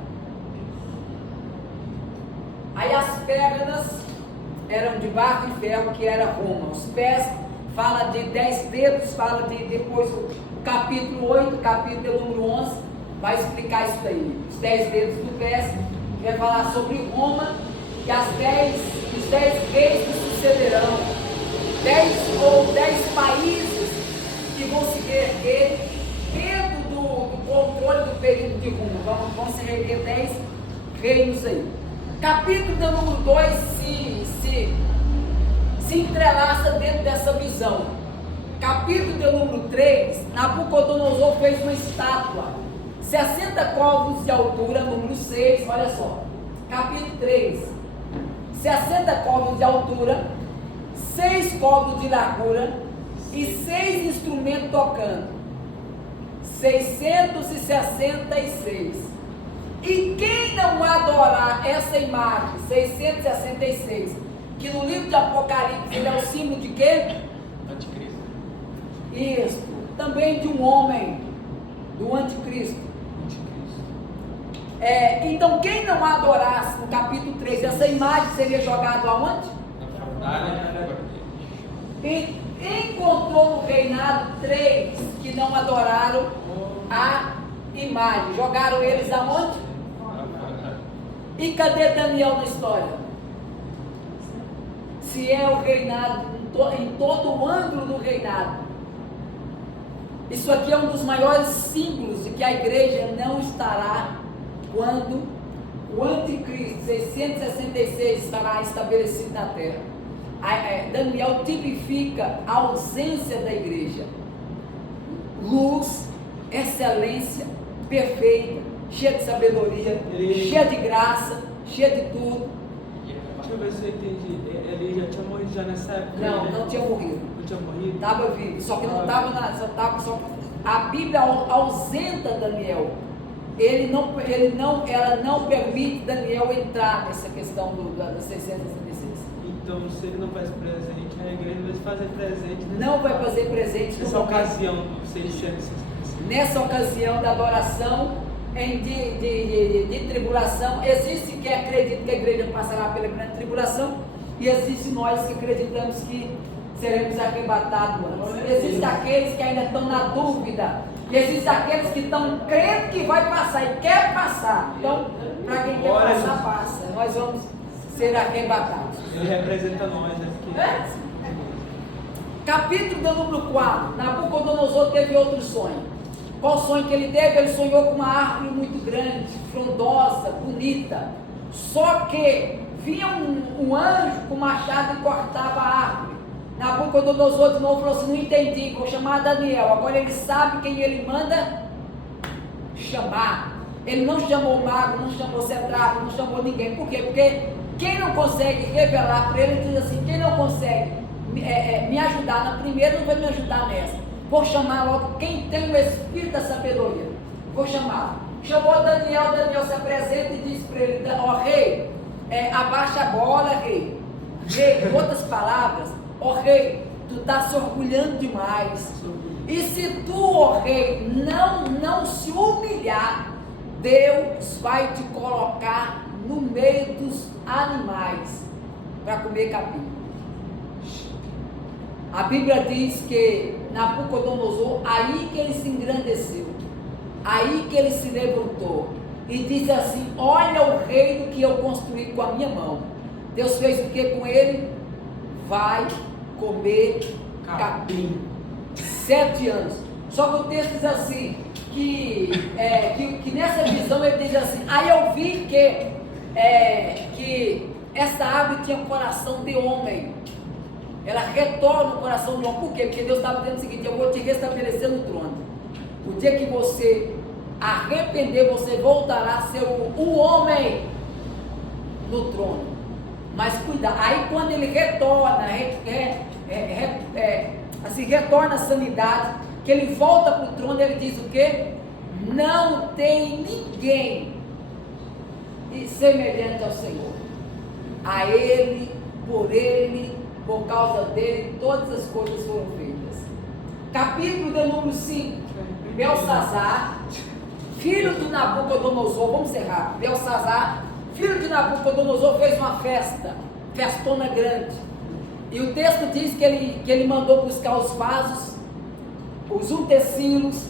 Aí as pernas eram de barro e ferro, que era Roma. Os pés fala de 10 dedos, fala de depois o capítulo 8, capítulo número 11, vai explicar isso daí. Os 10 dedos do pé, que vai falar sobre Roma e os 10 reis que sucederão. 10 países que vão se erguer dentro do controle do período de Roma. Vão se erguer 10 reinos aí. Capítulo número 2 se entrelaça dentro dessa visão. Capítulo número 3, Nabucodonosor fez uma estátua, 60 côvados de altura, número 6, olha só. Capítulo 3, 60 côvados de altura, 6 côvados de largura e 6 instrumentos tocando. 666. E quem não adorar essa imagem, 666, que no livro de Apocalipse ele é o símbolo de quê? Anticristo. Isso, também de um homem, do anticristo. Então quem não adorasse no capítulo 3, essa imagem seria jogada aonde? E encontrou no reinado 3 que não adoraram a imagem. Jogaram eles aonde? E cadê Daniel na história? Se é o reinado, em todo o ângulo do reinado. Isso aqui é um dos maiores símbolos de que a igreja não estará quando o anticristo 666 estará estabelecido na terra. Daniel tipifica a ausência da igreja. Luz, excelência, perfeita, cheia de sabedoria, cheia de graça, cheia de tudo. Deixa eu ver se eu entendi. Ele já tinha morrido já nessa época? Não, né? não tinha morrido. Não tinha morrido? Estava vivo, só que não estava a Bíblia ausenta Daniel. Ela não permite Daniel entrar nessa questão da 666. Então, se ele não faz presente, a igreja vai fazer presente. Não vai fazer presente nessa ocasião do 666. Nessa ocasião da adoração de tribulação. Existe quem acredita que a igreja passará pela grande tribulação, e existe nós que acreditamos que seremos arrebatados antes. Existem aqueles que ainda estão na dúvida, e existem aqueles que estão crendo que vai passar e quer passar. Então, para quem quer passar, passa. Nós vamos ser arrebatados. Ele representa nós, né? Capítulo do número 4. Nabucodonosor teve outro sonho. Qual sonho que ele teve? Ele sonhou com uma árvore muito grande, frondosa, bonita. Só que vinha um anjo com machado e cortava a árvore. Nabucodonosor de novo falou assim: não entendi, vou chamar Daniel. Agora ele sabe quem ele manda chamar. Ele não chamou o mago, não chamou o centrado, não chamou ninguém. Por quê? Porque quem não consegue revelar para ele, ele diz assim: quem não consegue me ajudar na primeira, não vai me ajudar nessa. Vou chamar logo quem tem o espírito da sabedoria. Vou chamar. Chamou Daniel, Daniel se apresenta e diz para ele: ó rei, abaixa a bola, rei. Rei, em outras palavras, ó rei, tu está se orgulhando demais. E se tu, ó rei, não se humilhar, Deus vai te colocar no meio dos animais para comer capim. A Bíblia diz que Nabucodonosor, aí que ele se engrandeceu, aí que ele se levantou e disse assim: olha o reino que eu construí com a minha mão. Deus fez o que com ele? Vai comer capim. 7 anos. Só que o texto diz assim, que nessa visão ele diz assim: aí eu vi que essa árvore tinha um coração de homem. Ela retorna o coração do homem. Por quê? Porque Deus estava dizendo o seguinte: eu vou te restabelecer no trono. O dia que você arrepender, você voltará a ser o homem no trono. Mas cuidado, aí quando ele retorna, retorna a sanidade, que ele volta para o trono, ele diz o quê? Não tem ninguém semelhante ao Senhor. A ele, por causa dele, todas as coisas foram feitas. Capítulo de número 5. Belsazar, filho de Nabucodonosor, vamos encerrar. Belsazar, filho de Nabucodonosor, fez uma festona grande. E o texto diz que ele mandou buscar os vasos, os utensílios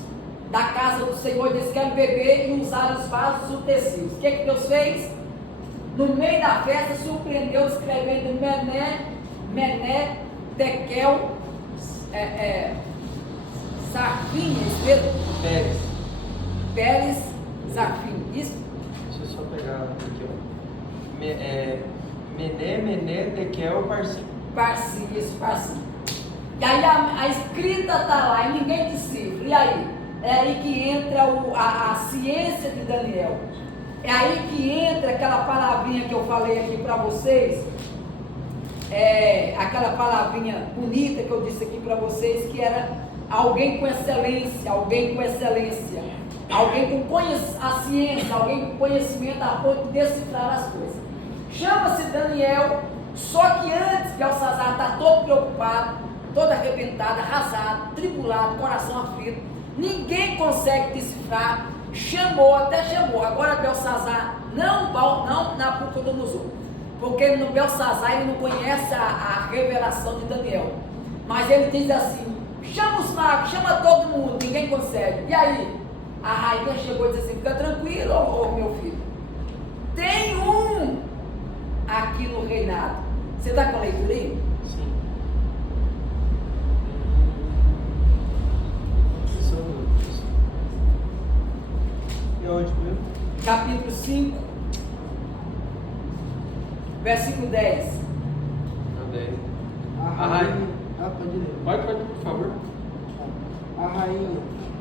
da casa do Senhor. Eles querem beber e usar os vasos utensílios. O que Deus fez? No meio da festa, surpreendeu escrevendo Mené, Tekel, Zarfim, isso mesmo? Pérez, Zarfim, isso? Deixa eu só pegar aqui, ó. Mené, Tekel, Parsim. Parsim, isso, Parsim. E aí a escrita está lá e ninguém decifra. E aí? É aí que entra a ciência de Daniel. É aí que entra aquela palavrinha que eu falei aqui para vocês. Aquela palavrinha bonita que eu disse aqui para vocês, que era alguém com excelência, alguém com a ciência, alguém com conhecimento a ponto de decifrar as coisas. Chama-se Daniel, só que antes Belsazar está todo preocupado, todo arrebentado, arrasado, tribulado, coração aflito, ninguém consegue decifrar. até chamou. Agora Belsazar, não Nabucodonosor, porque no Belsazar ele não conhece a revelação de Daniel, mas ele diz assim: chama os magos, chama todo mundo, ninguém consegue. E aí, a rainha chegou e disse assim: fica tranquilo, ô meu filho, tem um aqui no reinado. Você está com a leitura aí? Sim. É onde mesmo? Capítulo 5, versículo 10. A A rainha. rainha. Pode ler. Pode, por favor. A rainha,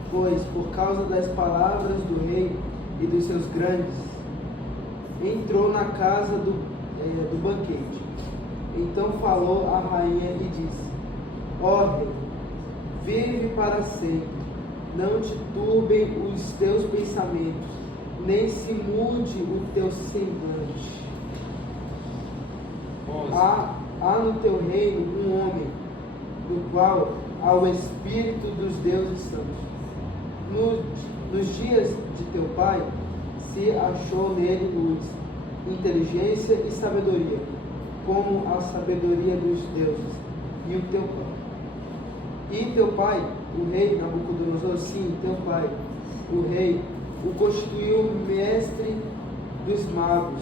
pois, por causa das palavras do rei e dos seus grandes, entrou na casa do banquete. Então falou a rainha e disse: ó rei, vive para sempre, não te turbem os teus pensamentos, nem se mude o teu semblante. 11. Há no teu reino um homem, do qual há o Espírito dos deuses santos. Nos dias de teu pai se achou nele luz, inteligência e sabedoria, como a sabedoria dos deuses. E o teu pai. E teu pai, o rei Nabucodonosor, sim, teu pai, o rei, o constituiu mestre dos magos,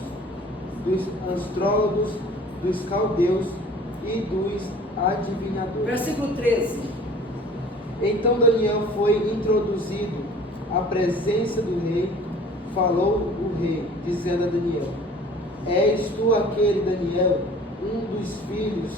dos astrólogos, dos caldeus e dos adivinhadores. Versículo 13. Então Daniel foi introduzido à presença do rei. Falou o rei, dizendo a Daniel: és tu aquele Daniel, um dos filhos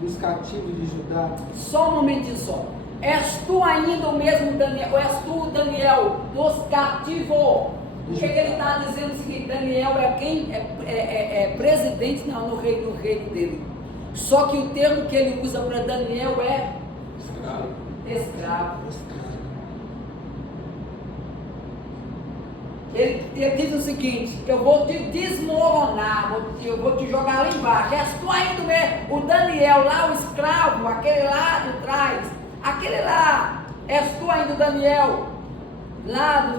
dos cativos de Judá? Só um momentinho só. És tu ainda o mesmo Daniel? Ou és tu, Daniel, dos cativos? O que ele está dizendo? O seguinte: Daniel é quem é presidente no reino dele. Só que o termo que ele usa para Daniel é escravo. Ele diz o seguinte: eu vou te desmoronar, eu vou te jogar lá embaixo. És tu ainda mesmo, o Daniel lá, o escravo, aquele lá de trás, aquele lá, és tu ainda o Daniel, lá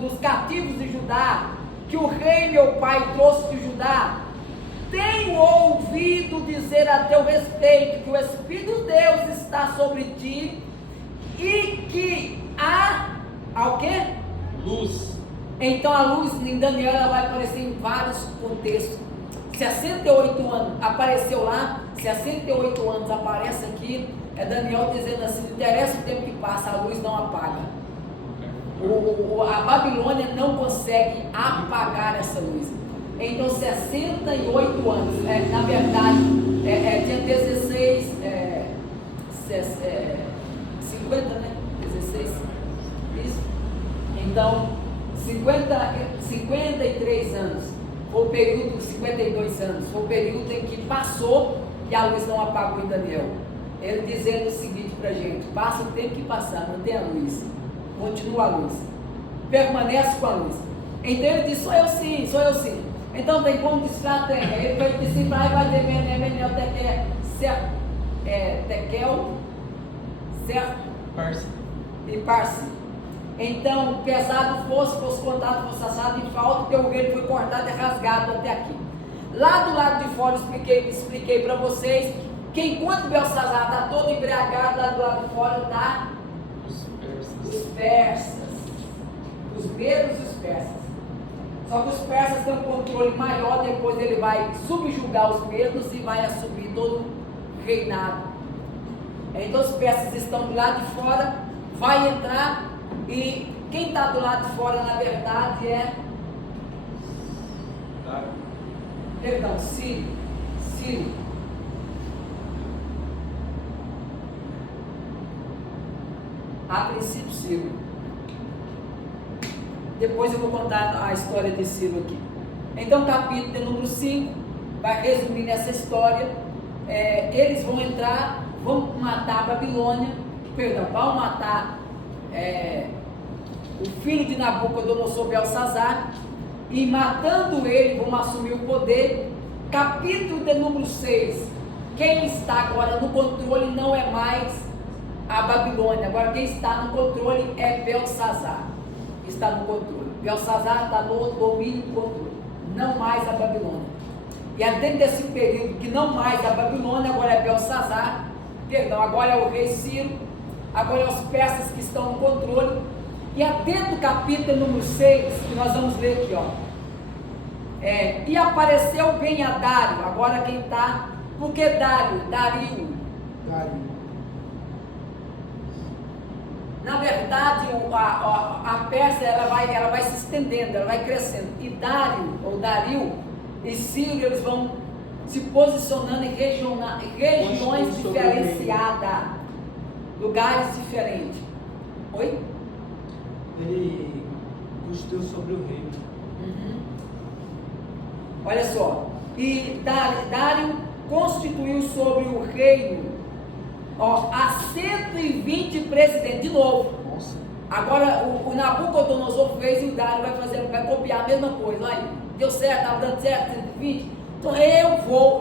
dos cativos de Judá, que o rei meu pai trouxe de Judá. Tenho ouvido dizer a teu respeito que o Espírito de Deus está sobre ti e que há o quê? Luz. Então a luz em Daniel ela vai aparecer em vários contextos. 68 anos apareceu lá, 68 anos aparece aqui. É Daniel dizendo assim: não interessa o tempo que passa, a luz não apaga. A Babilônia não consegue apagar essa luz. Então 68 anos, na verdade, tinha 16, 50, né? 16, isso. Então 53 anos, foi o período, 52 anos, foi o período em que passou e a luz não apagou em Daniel. Ele dizendo o seguinte para a gente: passa o tempo que passar, mantém a luz, continua a luz, permanece com a luz. Então ele diz: sou eu sim. Então tem como desfiar? Tem. Ele vai decifrar e vai dizer: Menel, Tekel, e Parsi. Então, pesado fosse contado, fosse assado em falta, porque o reino foi cortado e rasgado até aqui. Lá do lado de fora, expliquei para vocês que enquanto Belsazar está todo embriagado, lá do lado de fora está os persas, os medos dos persas. Só que os persas têm um controle maior, depois ele vai subjugar os medos e vai assumir todo o reinado. Então os persas estão do lado de fora, vai entrar. E quem está do lado de fora, na verdade, é Sírio. A princípio, Sírio. Depois eu vou contar a história de Sírio aqui. Então, capítulo de número 5 vai resumir nessa história. Eles vão entrar, vão matar a Babilônia, vão matar o filho de Nabucodonosor, Belsazar, e matando ele, vão assumir o poder. Capítulo de número 6, quem está agora no controle não é mais a Babilônia, agora quem está no controle é Belsazar. está no controle. Belsazar está no domínio e controle, não mais a Babilônia. E é dentro desse período que não mais a Babilônia, agora é Belsazar, agora é o rei Ciro, agora é os persas que estão no controle. E até do capítulo número 6, que nós vamos ler aqui, e apareceu bem a Dário, agora quem está, porque Dario, na verdade a Pérsia ela vai se estendendo, ela vai crescendo, e Dario e Ciro, eles vão se posicionando em regiões diferenciadas, lugares diferentes. Oi? Ele constituiu sobre o reino. Olha só, e Dário constituiu sobre o reino a 120 presidentes, de novo. Nossa. Agora o Nabucodonosor fez e o Dário vai copiar a mesma coisa. Aí, deu certo, estava dando certo, 120. Então eu vou.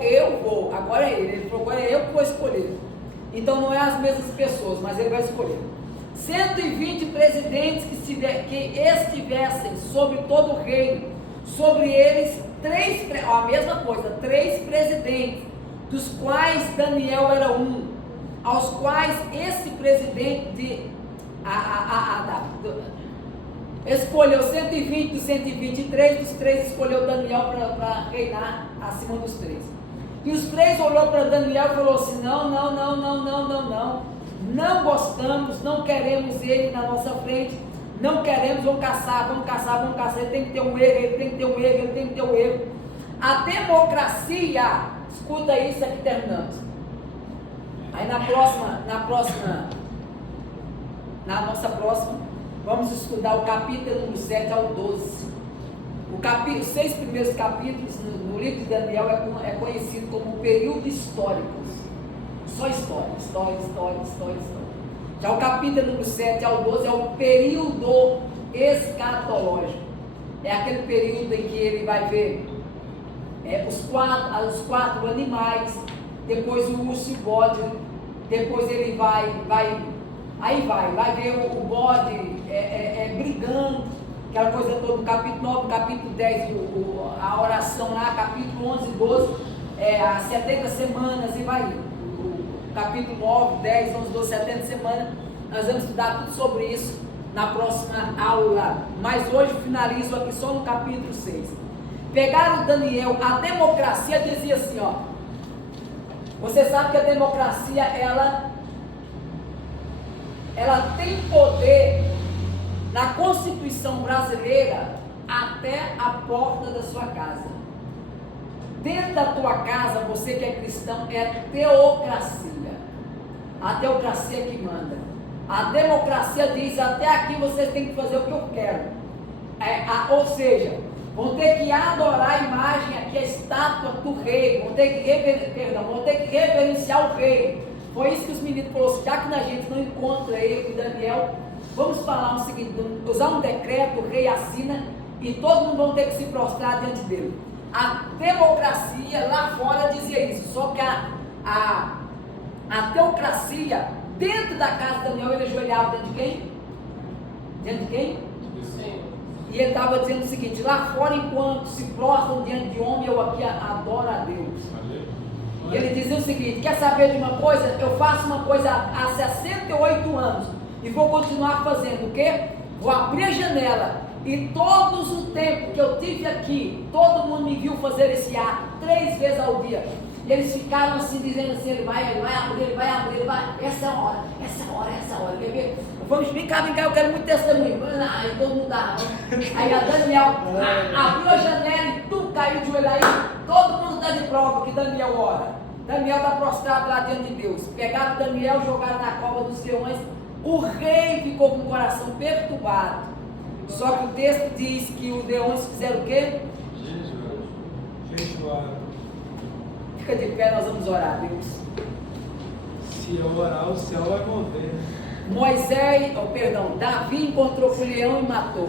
Agora é ele falou, agora é eu que vou escolher. Então não é as mesmas pessoas, mas ele vai escolher 120 presidentes que estivessem sobre todo o reino, sobre eles a mesma coisa, 3 presidentes, dos quais Daniel era um, aos quais esse presidente escolheu 120 dos 123, dos 3 escolheu Daniel para reinar acima dos 3. E os 3 olhou para Daniel e falou assim: não gostamos, não queremos ele na nossa frente, não queremos, vamos caçar, ele tem que ter um erro, A democracia, escuta isso aqui terminando. Aí na nossa próxima, vamos estudar o capítulo número 7 ao 12. Os 6 primeiros capítulos no livro de Daniel é conhecido como período histórico. Só história. Já o capítulo número 7 ao 12 é o período escatológico. É aquele período em que ele vai ver os 4 animais, depois o urso e o bode, depois ele vai ver o bode brigando, aquela coisa toda, no capítulo 9, capítulo 10, a oração lá, capítulo 11 e 12, as 70 semanas, e vai indo. Capítulo 9, 10, 11, 12, 70 semanas, nós vamos estudar tudo sobre isso na próxima aula, mas hoje finalizo aqui só no capítulo 6. Pegaram Daniel, a democracia dizia assim, você sabe que a democracia, ela tem poder na Constituição brasileira até a porta da sua casa. Dentro da tua casa, você que é cristão, é teocracia. A teocracia que manda. A democracia diz, até aqui vocês têm que fazer o que eu quero. Ou seja, vão ter que adorar a imagem aqui, a estátua do rei, vão ter que reverenciar o rei. Foi isso que os meninos falaram, já que a gente não encontra ele e Daniel, vamos falar o seguinte, usar um decreto, o rei assina, e todo mundo vão ter que se prostrar diante dele. A democracia lá fora dizia isso, só que a teocracia, dentro da casa de Daniel, ele ajoelhava dentro de quem? Dentro de quem? Sim. E ele estava dizendo o seguinte, lá fora, enquanto se prostram diante de homem, eu aqui adoro a Deus. E ele dizia o seguinte, quer saber de uma coisa? Eu faço uma coisa há 68 anos, e vou continuar fazendo o quê? Vou abrir a janela, e todos o tempo que eu tive aqui, todo mundo me viu fazer esse ato 3 vezes ao dia. E eles ficaram assim, dizendo assim, ele vai abrir, essa hora, quer ver? Vamos, vem cá, eu quero muito testemunho. Aí todo mundo dava. Aí a Daniel abriu a janela e tudo caiu de joelho aí, todo mundo está de prova que Daniel ora. Daniel está prostrado lá diante de Deus. Pegaram Daniel, jogaram na cova dos leões. O rei ficou com o coração perturbado. Só que o texto diz que os leões fizeram o quê? Jejuaram. Fica de pé, nós vamos orar, Deus. Se eu orar, o céu vai mover. Davi encontrou com o leão e matou.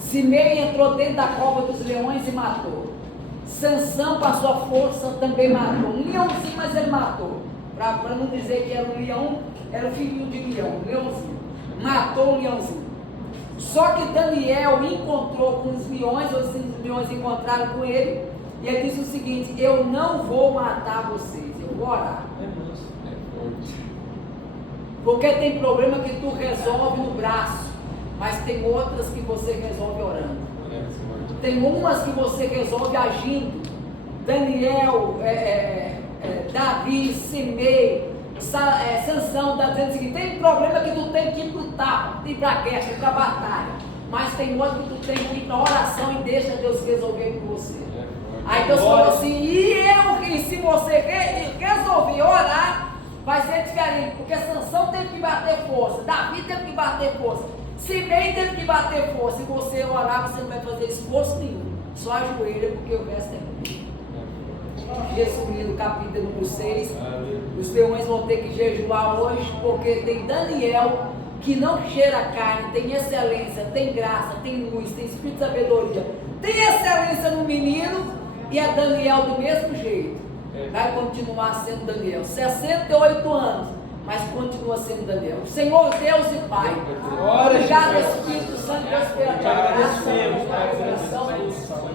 Simei entrou dentro da cova dos leões e matou. Sansão, com a sua força, também matou. Um leãozinho, mas ele matou. Para não dizer que era um leão, era o filhinho de leão, um leãozinho. Matou o leãozinho. Só que Daniel encontrou com os leões, os leões encontraram com ele, e ele disse o seguinte: eu não vou matar vocês, eu vou orar. Porque tem problema que tu resolve no braço, mas tem outras que você resolve orando. Tem umas que você resolve agindo. Daniel, Davi, Simei, Sansão está dizendo o seguinte: tem problema que tu tem que ir para o tapa, ir para a guerra, ir para a batalha, mas tem outro que tu tem que ir para a oração e deixa Deus resolver por você. Aí Deus falou assim: e se você resolver orar, vai ser diferente, porque Sansão teve que bater força, Davi teve que bater força, Simei teve que bater força, e você orar, você não vai fazer esforço nenhum, só ajoelha, porque o resto é comigo. Resumindo, capítulo número 6, os leões vão ter que jejuar hoje, porque tem Daniel, que não cheira carne, tem excelência, tem graça, tem luz, tem espírito de sabedoria, tem excelência no menino, e é Daniel do mesmo jeito. Vai continuar sendo Daniel, 68 anos, mas continua sendo Daniel. Senhor Deus e Pai, obrigado, Espírito Santo, Deus, pela tua graça, pela tua coração.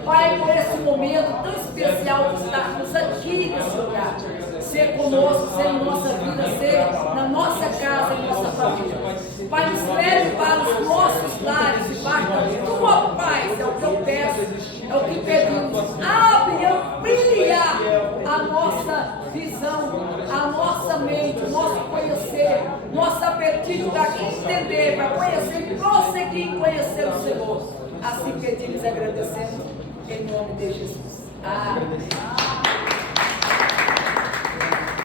Pai, por esse momento tão especial de estarmos aqui nesse lugar, ser conosco, ser em nossa vida, ser na nossa casa, em nossa família. Pai, nos leve para os nossos lares, debaixo da tua paz, é o que eu peço, é o que pedimos. Abre, amplia a nossa visão, a nossa mente, o nosso conhecer, nosso apetite para entender, para conhecer e prosseguir em conhecer o Senhor. Assim pedimos e agradecemos, em nome de Jesus. Amém.